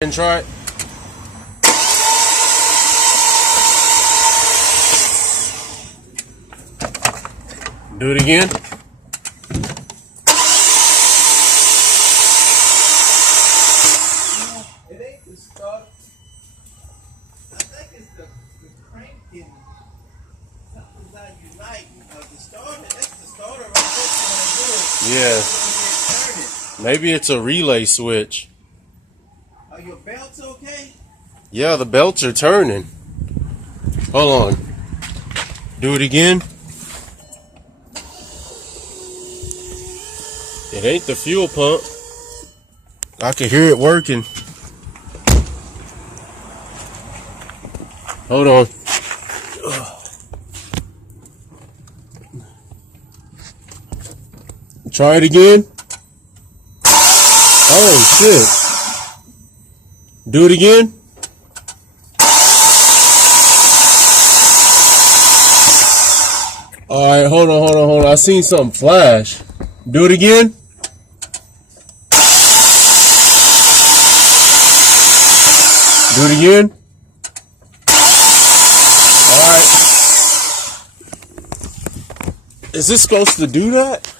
And try it. Do it again. It ain't the start. I think it's the cranking. Something's not uniting. The starter, that's the starter right there. Yeah. Maybe it's a relay switch. Are your belts okay? Yeah, the belts are turning. Hold on. Do it again. It ain't the fuel pump. I can hear it working. Hold on. Try it again. Oh, shit. Do it again. Alright, hold on. I seen something flash. Do it again. Do it again. Alright. Is this supposed to do that?